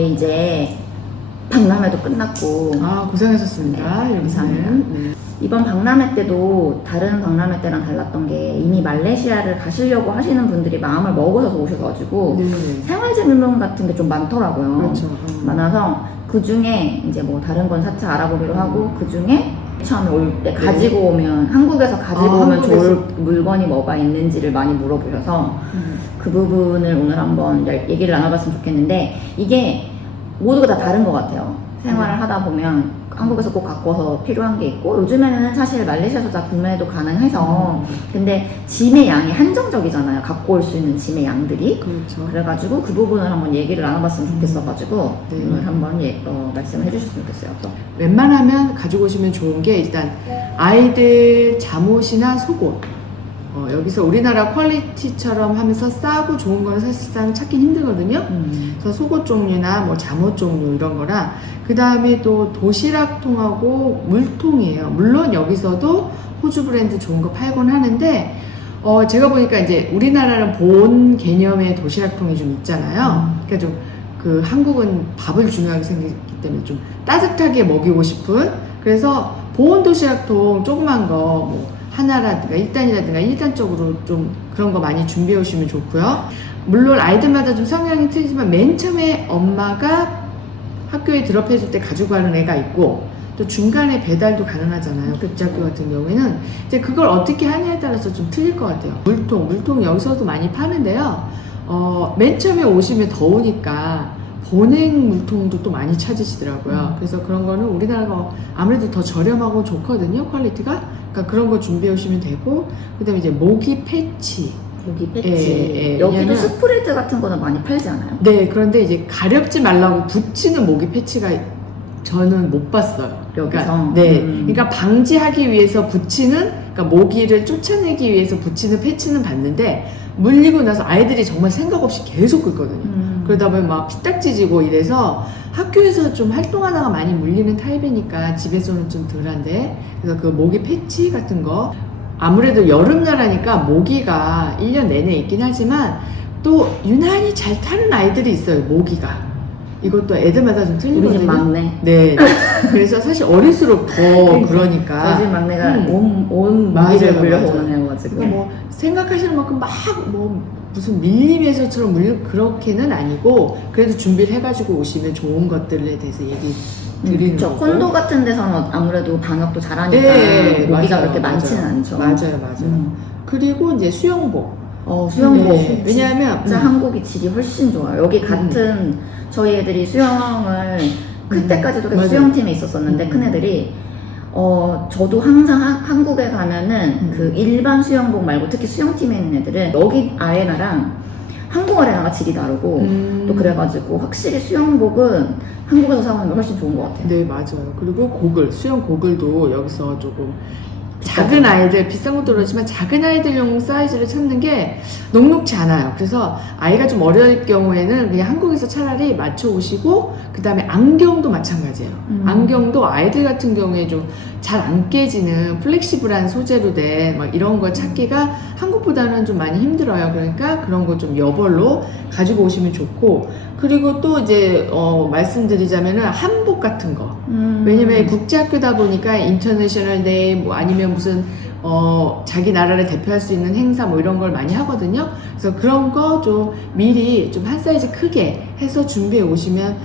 저희 이제 박람회도 끝났고. 아, 고생하셨습니다. 네, 감사합니다. 네. 이번 박람회 때도 다른 박람회 때랑 달랐던 게 이미 말레이시아를 가시려고 하시는 분들이 마음을 먹어서 오셔가지고 네. 생활 질문 같은 게 좀 많더라고요. 그렇죠. 많아서 그 중에 이제 뭐 다른 건 차차 알아보기로 하고 그 중에 처음에 올 때 가지고 오면 한국에서 가지고 오면 한국에서. 좋을 물건이 뭐가 있는지를 많이 물어보셔서 그 부분을 오늘 한번 얘기를 나눠봤으면 좋겠는데 이게 모두가 다 다른 것 같아요. 생활을 하다 보면 한국에서 꼭 갖고 와서 필요한 게 있고 요즘에는 사실 말레이시아에서 다 구매도 가능해서 근데 짐의 양이 한정적이잖아요. 갖고 올 수 있는 짐의 양들이. 그렇죠. 그래가지고 그 부분을 한번 얘기를 나눠봤으면 좋겠어가지고 네. 오늘 한번 말씀을 해주셨으면 좋겠어요. 또. 웬만하면 가지고 오시면 좋은 게 일단 아이들 잠옷이나 속옷. 여기서 우리나라 퀄리티처럼 하면서 싸고 좋은 건 사실상 찾기 힘들거든요. 그래서 속옷 종류나 뭐 잠옷 종류 이런 거랑 그 다음에 또 도시락통하고 물통이에요. 물론 여기서도 호주 브랜드 좋은 거 팔곤 하는데 제가 보니까 이제 우리나라는 본 개념의 도시락통이 좀 있잖아요. 그러니까 좀 그 한국은 밥을 중요하게 생겼기 때문에 좀 따뜻하게 먹이고 싶은 그래서 보온 도시락통 조그만 거 뭐 하나라든가 1단이라든가 1단적으로 좀 그런 거 많이 준비해 오시면 좋고요. 물론 아이들마다 좀 성향이 틀리지만 맨 처음에 엄마가 학교에 드롭해 줄 때 가지고 가는 애가 있고 또 중간에 배달도 가능하잖아요. 국제학교 같은 경우에는 이제 그걸 어떻게 하냐에 따라서 좀 틀릴 것 같아요. 물통 여기서도 많이 파는데요. 맨 처음에 오시면 더우니까 보냉 물통도 또 많이 찾으시더라고요. 그래서 그런 거는 우리나라가 아무래도 더 저렴하고 좋거든요, 퀄리티가. 그러니까 그런 거 준비해 오시면 되고, 그 다음에 이제 모기 패치. 모기 패치. 예, 여기도 왜냐면- 스프레드 같은 거는 많이 팔지 않아요? 네, 그런데 이제 가렵지 말라고 붙이는 모기 패치가 저는 못 봤어요. 여기서? 네. 그러니까 방지하기 위해서 붙이는, 그러니까 모기를 쫓아내기 위해서 붙이는 패치는 봤는데, 물리고 나서 아이들이 정말 생각 없이 계속 긁거든요. 그러다 보면 막 피딱지 지고 이래서 학교에서 좀 활동하다가 많이 물리는 타입이니까 집에서는 좀 덜한데 그래서 그 모기 패치 같은 거 아무래도 여름나라니까 모기가 1년 내내 있긴 하지만 또 유난히 잘 타는 아이들이 있어요. 모기가 이것도 애들마다 좀 우리 집 틀리거든요. 막내. 네. 그래서 사실 어릴수록 더 그러니까 우리 집 막내가 온 맞아요, 모기를 물려서 맞아요. 오는 애가지고. 그러니까 뭐 생각하시는 만큼 막 뭐 무슨 밀림에서처럼 그렇게는 아니고 그래도 준비를 해가지고 오시면 좋은 것들에 대해서 얘기 드리는 저 거고. 콘도 같은 데서는 아무래도 방역도 잘하니까 네, 모기가 맞아요, 그렇게 많지는 맞아요. 않죠. 맞아요. 그리고 이제 수영복. 수영복. 네, 왜냐하면 진짜 한국이 질이 훨씬 좋아요. 여기 같은 저희 애들이 수영을 그때까지도 계속 맞아요. 수영팀에 있었었는데 큰 애들이 저도 항상 한국에 가면은 그 일반 수영복 말고 특히 수영팀에 있는 애들은 여기 아레나랑 한국 아레나가 질이 다르고 또 그래가지고 확실히 수영복은 한국에서 사오는 게 훨씬 좋은 것 같아요. 네, 맞아요. 그리고 고글, 수영 고글도 여기서 조금 작은 아이들, 비싼 것도 그렇지만 작은 아이들용 사이즈를 찾는 게 녹록지 않아요. 그래서 아이가 좀 어릴 경우에는 그냥 한국에서 차라리 맞춰 오시고 그 다음에 안경도 마찬가지예요. 안경도 아이들 같은 경우에 좀 잘 안 깨지는 플렉시블한 소재로 된 막 이런 거 찾기가 한국보다는 좀 많이 힘들어요. 그러니까 그런 거 좀 여벌로 가지고 오시면 좋고 그리고 또 이제 말씀드리자면은 한복 같은 거 왜냐면 국제학교다 보니까 인터내셔널 데이 뭐 아니면 무슨 자기 나라를 대표할 수 있는 행사 뭐 이런 걸 많이 하거든요. 그래서 그런 거 좀 미리 좀 한 사이즈 크게 해서 준비해 오시면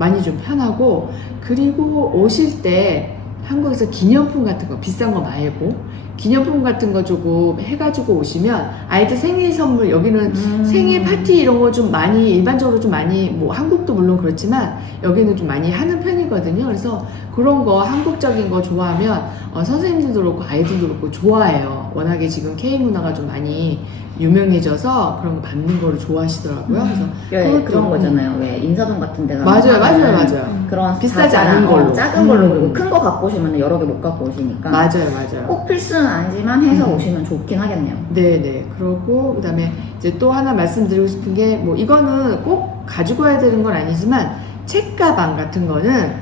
많이 좀 편하고 그리고 오실 때 한국에서 기념품 같은 거 비싼 거 말고 기념품 같은 거 조금 해가지고 오시면 아이들 생일 선물 여기는 생일 파티 이런 거 좀 많이 일반적으로 좀 많이 뭐 한국도 물론 그렇지만 여기는 좀 많이 하는 편이거든요. 그래서 그런 거 한국적인 거 좋아하면 선생님들도 그렇고 아이들도 그렇고 좋아해요. 워낙에 지금 K 문화가 좀 많이 유명해져서 그런 거 받는 거를 좋아하시더라고요. 그래서 그런 거잖아요. 왜 인사동 같은 데가 맞아요. 그런 비싸지 않은 걸로 작은 걸로 그리고 큰 거 갖고 오시면 여러 개 못 갖고 오시니까 맞아요. 꼭 필수는 아니지만 해서 오시면 좋긴 하겠네요. 네네. 그러고 그다음에 이제 또 하나 말씀드리고 싶은 게 뭐 이거는 꼭 가지고 와야 되는 건 아니지만 책가방 같은 거는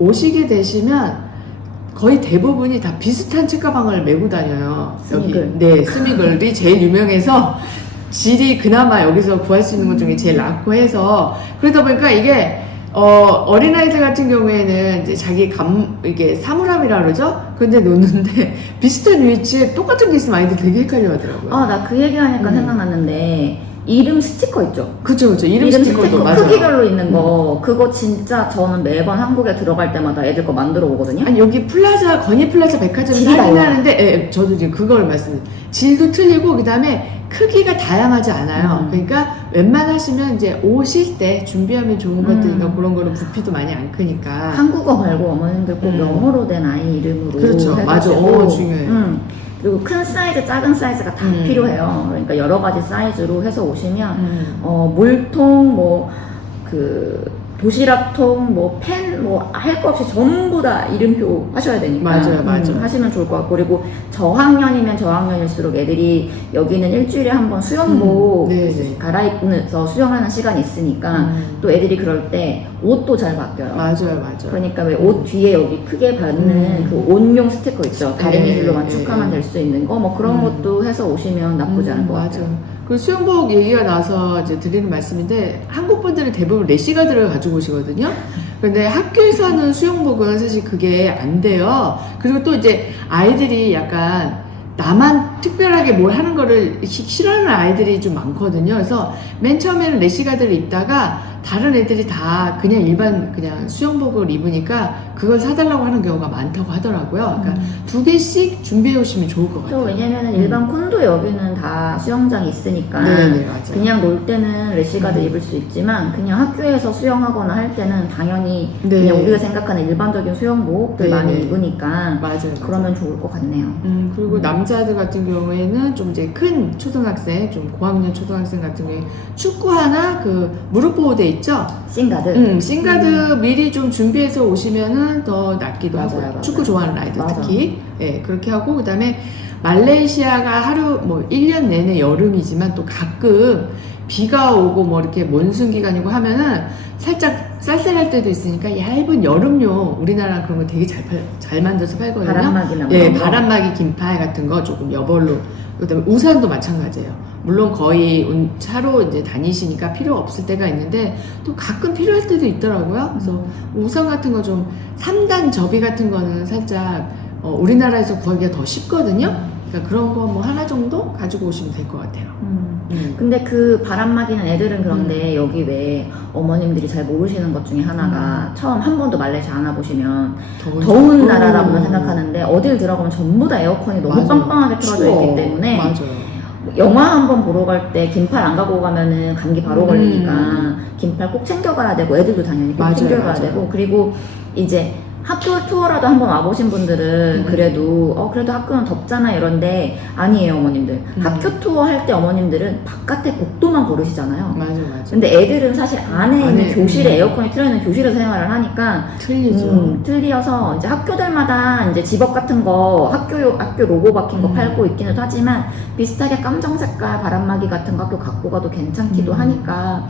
오시게 되시면 거의 대부분이 다 비슷한 책가방을 메고 다녀요. 스미글. 네, 스미글이 제일 유명해서 질이 그나마 여기서 구할 수 있는 것 중에 제일 낫고 해서 그러다 보니까 이게 어린아이들 같은 경우에는 이제 자기 이게 사물함이라 그러죠? 그런데 놓는데 비슷한 위치에 똑같은 게 있으면 아이들 되게 헷갈려 하더라고요. 아, 나 그 얘기하니까 생각났는데 이름 스티커 있죠? 그쵸. 이름 스티커도 맞아요. 크기별로 있는 거 그거 진짜 저는 매번 한국에 들어갈 때마다 애들 거 만들어 오거든요. 아니 여기 건희 플라자 백화점에서 질이 하긴 달라요. 하는데 예, 저도 지금 그걸 질도 틀리고 그 다음에 크기가 다양하지 않아요. 그러니까 웬만하시면 이제 오실 때 준비하면 좋은 것들이니까 그런 거는 부피도 많이 안 크니까. 한국어 말고 어머님들 꼭 영어로 된 아이 이름으로 그렇죠. 맞아. 중요해요. 그리고 큰 사이즈, 작은 사이즈가 다 필요해요. 그러니까 여러 가지 사이즈로 해서 오시면 물통, 도시락통, 펜, 할 거 없이 전부 다 이름표 하셔야 되니까. 맞아요. 하시면 좋을 것 같고. 그리고 저학년이면 저학년일수록 애들이 여기는 일주일에 한 번 수영복 갈아입면서 수영하는 시간이 있으니까 또 애들이 그럴 때 옷도 잘 바뀌어요. 맞아요. 그러니까 왜 옷 뒤에 여기 크게 받는 그 옷용 스티커 있죠. 다리미질로만 축하만 될 수 있는 거, 그런 것도 해서 오시면 나쁘지 않을 것 같아요. 그 수영복 얘기가 나와서 이제 드리는 말씀인데 한국 분들은 대부분 래시가드를 가지고 오시거든요. 근데 학교에서 하는 수영복은 사실 그게 안 돼요. 그리고 또 이제 아이들이 약간 나만 특별하게 뭘 하는 거를 싫어하는 아이들이 좀 많거든요. 그래서 맨 처음에는 래시가드를 입다가 다른 애들이 다 그냥 수영복을 입으니까 그걸 사달라고 하는 경우가 많다고 하더라고요. 그러니까 2개씩 준비해 오시면 좋을 것 같아요. 왜냐면은 일반 콘도 여기는 다 수영장이 있으니까 맞아요. 그냥 놀 때는 래시가드 입을 수 있지만 그냥 학교에서 수영하거나 할 때는 당연히 그냥 우리가 생각하는 일반적인 수영복들 많이 입으니까 맞아요. 그러면 좋을 것 같네요. 그리고 남자들 같은 경우에는 좀 이제 큰 초등학생, 좀 고학년 초등학생 같은 경우에 축구화나 무릎 보호대 있죠? 싱가드. 싱가드 미리 좀 준비해서 오시면은 더 낫기도 하고. 맞아요. 축구 좋아하는 아이들 특히. 예, 그렇게 하고, 그 다음에 말레이시아가 1년 내내 여름이지만 또 가끔 비가 오고 이렇게 몬순 기간이고 하면은 살짝 쌀쌀할 때도 있으니까 얇은 여름용 우리나라 그런 거 되게 잘 만들어서 팔거든요. 바람막이나 바람막이 긴팔 같은 거 조금 여벌로. 그다음에 우산도 마찬가지예요. 물론 거의 차로 이제 다니시니까 필요 없을 때가 있는데 또 가끔 필요할 때도 있더라고요. 그래서 우산 같은 거 좀 3단 접이 같은 거는 살짝 우리나라에서 구하기가 더 쉽거든요. 그러니까 그런 거 하나 정도 가지고 오시면 될 것 같아요. 근데 그 바람막이는 애들은 그런데 여기 왜 어머님들이 잘 모르시는 것 중에 하나가 처음 한 번도 말레이시아 안 와보시면 더운 나라라고만 생각하는데 어딜 들어가면 전부 다 에어컨이 너무 빵빵하게 틀어져 있기 때문에 영화 한 번 보러 갈 때 긴팔 안 갖고 가면은 감기 바로 걸리니까 긴팔 꼭 챙겨가야 되고 애들도 당연히 꼭 챙겨가야 되고 그리고 이제 학교 투어라도 한번 와보신 분들은 그래도 학교는 덥잖아 이런데 아니에요 어머님들. 학교 투어 할 때 어머님들은 바깥에 복도만 걸으시잖아요. 맞아. 근데 애들은 사실 안에 있는 교실에 에어컨이 틀어있는 교실에서 생활을 하니까 틀리죠. 틀려서 이제 학교들마다 이제 집업 같은 거 학교 로고 박힌 거 팔고 있기는 하지만 비슷하게 깜정 색깔 바람막이 같은 거 학교 갖고 가도 괜찮기도 하니까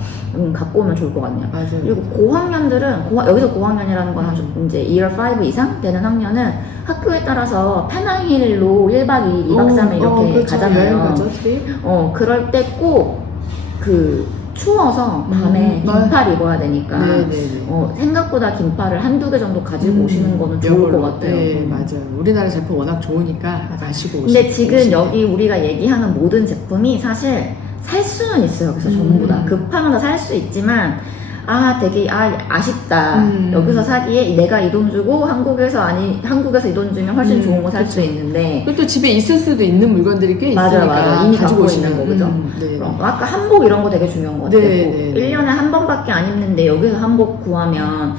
갖고 오면 좋을 것 같네요. 맞아요. 그리고 고학년들은 여기서 고학년이라는 건 아주 이제 2year 5 이상 되는 학년은 학교에 따라서 페낭힐로 1박 2일, 2박 3일 이렇게 가잖아요. 그럴 때 꼭 추워서 밤에 긴팔 입어야 되니까 생각보다 긴팔을 1-2개 정도 가지고 오시는 거는 좋을 것 같아요. 네, 맞아요. 우리나라 제품 워낙 좋으니까 가시고 오시면 근데 지금 여기 우리가 얘기하는 모든 제품이 사실 살 수는 있어요. 그래서 전부 다 급하면 다 살 수 있지만 되게 아쉽다. 여기서 사기에 내가 이 돈 주고 한국에서 이 돈 주면 훨씬 좋은 거 살 수 있는데 그리고 또 집에 있을 수도 있는 물건들이 꽤 있으니까 맞아요. 이미 갖고 있는 거 그죠? 그럼 아까 한복 이런 거 되게 중요한 것 같아요. 1년에 한 번밖에 안 입는데 여기서 한복 구하면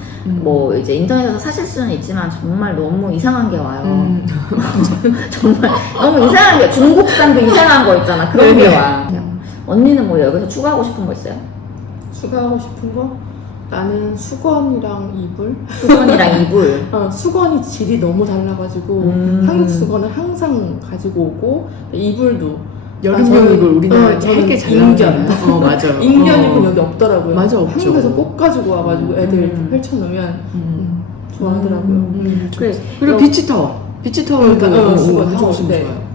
이제 인터넷에서 사실 수는 있지만 정말 너무 이상한 게 와요. 정말 너무 이상한 게 중국산도 이상한 거 있잖아. 그런 게 와. 언니는 여기서 추가하고 싶은 거 있어요? 추가하고 싶은 거? 나는 수건이랑 이불. 수건이랑 이불. 수건이 질이 너무 달라가지고 한국 수건은 항상 가지고 오고 이불도 여름용 이불 우리나라에 되게 잘 인견. 맞아요. 인견 이불 여기 없더라고요. 맞아, 없죠. 한국에서 꼭 가지고 와가지고 애들 펼쳐놓으면 좋아하더라고요. 그리고 비치타워. 비치타워도 수건 하고 싶으면 네. 좋아요.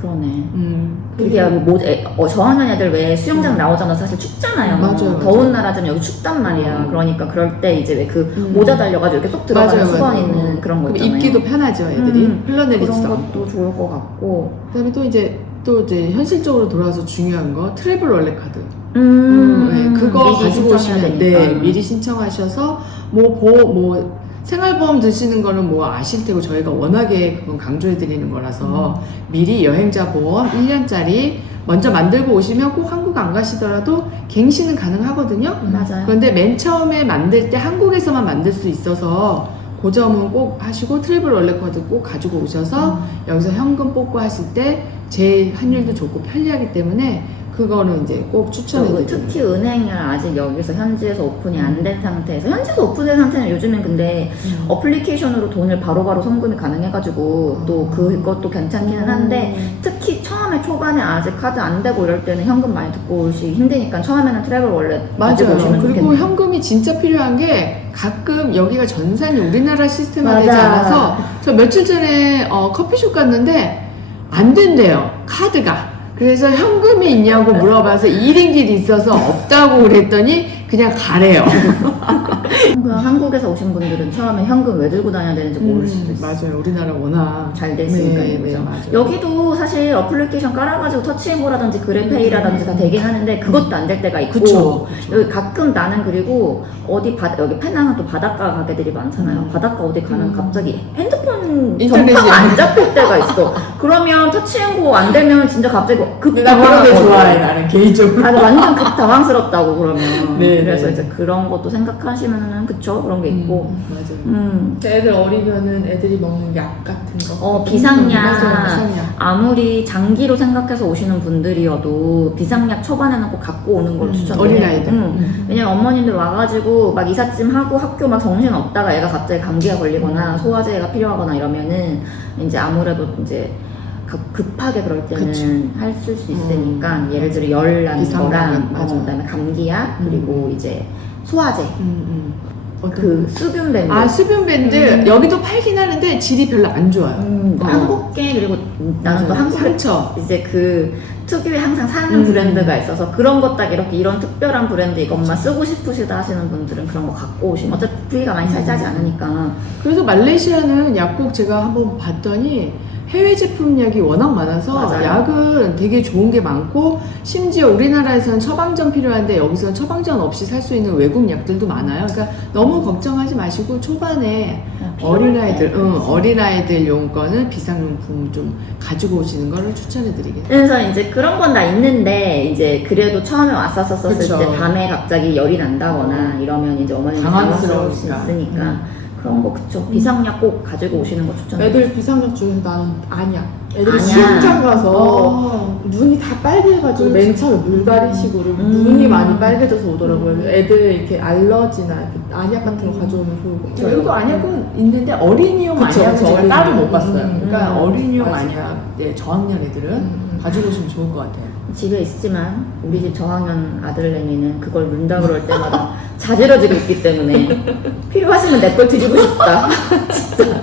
그러네. 그게 그게 저학년 애들 왜 수영장 나오자마자 사실 춥잖아요. 맞아요. 더운 나라잖아. 여기 춥단 말이야. 그러니까 그럴 때 이제 왜 그 모자 달려가지고 이렇게 쏙 들어가는 맞아요, 수건 맞아요. 있는 그런 거 그럼 있잖아요. 입기도 편하죠, 애들이. 흘러내리지도 그런 않고. 것도 좋을 것 같고. 그다음에 또 이제 현실적으로 돌아와서 중요한 거 트래블 원래 카드. 네, 그거 미리 가지고 신청해야 오시면 되니까. 네, 미리 신청하셔서 뭐 생활보험 드시는 거는 뭐 아실 테고 저희가 워낙에 그건 강조해 드리는 거라서 미리 여행자 보험 1년짜리 먼저 만들고 오시면 꼭 한국 안 가시더라도 갱신은 가능하거든요. 맞아요. 그런데 맨 처음에 만들 때 한국에서만 만들 수 있어서 그 점은 꼭 하시고 트래블 원래 카드 꼭 가지고 오셔서 여기서 현금 뽑고 하실 때 제일 환율도 좋고 편리하기 때문에 그거는 이제 꼭 추천해드립니다. 특히 은행을 아직 여기서 현지에서 오픈이 안 된 상태에서 현지에서 오픈된 상태는 요즘엔 근데 어플리케이션으로 돈을 바로바로 송금이 가능해가지고 또 그것도 괜찮기는 한데 특히 처음에 초반에 아직 카드 안 되고 이럴 때는 현금 많이 듣고 오시기 힘드니까 처음에는 트래블 원래 가지고 맞아요. 오시면 그리고 좋겠네요. 현금이 진짜 필요한 게 가끔 여기가 전산이 우리나라 시스템화 되지 맞아. 않아서 저 며칠 전에 커피숍 갔는데 안 된대요. 카드가. 그래서 현금이 있냐고 물어봐서 1인 길이 있어서 없다고 그랬더니 그냥 가래요. 한국에서 오신 분들은 처음에 현금 왜 들고 다녀야 되는지 모를 수도 있어요. 맞아요. 우리나라 워낙 잘 됐으니까요. 네, 그죠? 네, 맞아요. 여기도 사실 어플리케이션 깔아가지고 터치앤고라든지 그래페이라든지 다 되긴 하는데 그것도 안 될 때가 있고 그쵸. 여기 가끔 나는 그리고 여기 페낭은 또 바닷가 가게들이 많잖아요. 바닷가 어디 가면 갑자기 핸드폰 인터넷이 전파가 안 잡힐 때가 있어. 그러면 터치앤고 안 되면 진짜 갑자기 나 그런 데 좋아해 나는 개인적으로. 아, 완전 당황스럽다고 그러면. 네, 그래서 네. 이제 그런 것도 생각하시면은 그쵸 그런 게 있고. 맞아요. 애들 어리면은 애들이 먹는 약 같은 거. 비상약. 맞아요. 비상약. 아무리 장기로 생각해서 오시는 분들이어도 비상약 초반에는 꼭 갖고 오는 걸 추천해요. 어린아이들. 왜냐면 어머님들 와가지고 막 이삿짐 하고 학교 막 정신 없다가 애가 갑자기 감기가 걸리거나 소화제가 필요하거나 이러면은 이제 아무래도 이제 급하게 그럴 때는 할 수 있으니까 예를 들어 열 나는 비상약은, 거랑 맞아. 그다음에 감기약 그리고 이제 소화제 그 수균 밴드 수분 밴드 여기도 팔긴 하는데 질이 별로 안 좋아요. 한국계 그리고 나는 또 한국 상처. 이제 그 특유의 항상 사는 브랜드가 있어서 그런 거 딱 이런 특별한 브랜드 이것만 쓰고 싶으시다 하시는 분들은 그런 거 갖고 오시면 어차피 부위가 많이 차지하지 않으니까. 그래서 말레이시아는 약국 제가 한번 봤더니 해외 제품 약이 워낙 많아서 맞아요. 약은 되게 좋은 게 많고 심지어 우리나라에서는 처방전 필요한데 여기서는 처방전 없이 살 수 있는 외국 약들도 많아요. 그러니까 너무 걱정하지 마시고 초반에 어린아이들용 거는 비상용품 좀 가지고 오시는 거를 추천해드리겠습니다. 그래서 이제 그런 건 다 있는데 이제 그래도 처음에 왔었을 그쵸. 때 밤에 갑자기 열이 난다거나 이러면 이제 어머님이 당황스러울 수 당황스러우니까. 있으니까 그런 거 그쵸. 비상약 꼭 가지고 오시는 거 추천해요. 애들 비상약 중에서 나는 아니야. 애들이 아니야. 수영장 가서 눈이 다 빨개가지고 맨 처음에 물갈이식으로 눈이 많이 빨개져서 오더라고요. 애들 이렇게 알러지나 이렇게 안약 같은 거 가져오면 좋을 것 같아요. 여기도 안약은 있는데 어린이용 그쵸, 안약은 그쵸, 제가 따로 어린이용. 못 봤어요. 그러니까 어린이용 맞아요. 안약 저학년 애들은 가지고 오시면 좋을 것 같아요. 집에 있지만 우리 집 저학년 아들내미는 그걸 문다 그럴 때마다 자지러지고 있기 때문에 필요하시면 내 걸 드리고 싶다. 진짜.